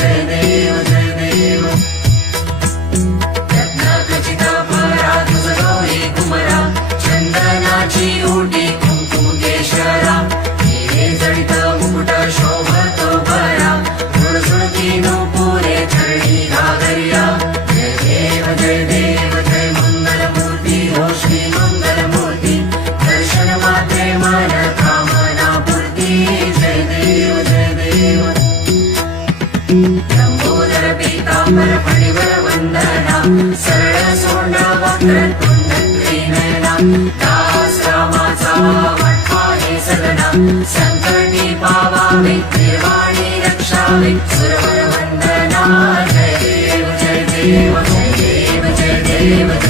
जय देव जय देव रत्नाखचिता परा तुझलोही कुमरा चंदनाची ओटी कुंकुम केशरा हिरे जडित मुकुट शोभतो बरा झुळझुळती नूपुरे चरणी घागरिया जय देव जय मंगलमूर्ती हो श्री मंगलमूर्ती दर्शन मात्रे मन कामना पूर्ती जय देव जय देव लंबोदर पीतांबर फणिवर वंदना सरळ सोंड वक्रतुंड त्रिनयना दास रामाचा वाटपा हे सदना संकटी पावावे निर्वाणी रक्षावे सुरवर वंदना जय देव जय देव जय देव जय देव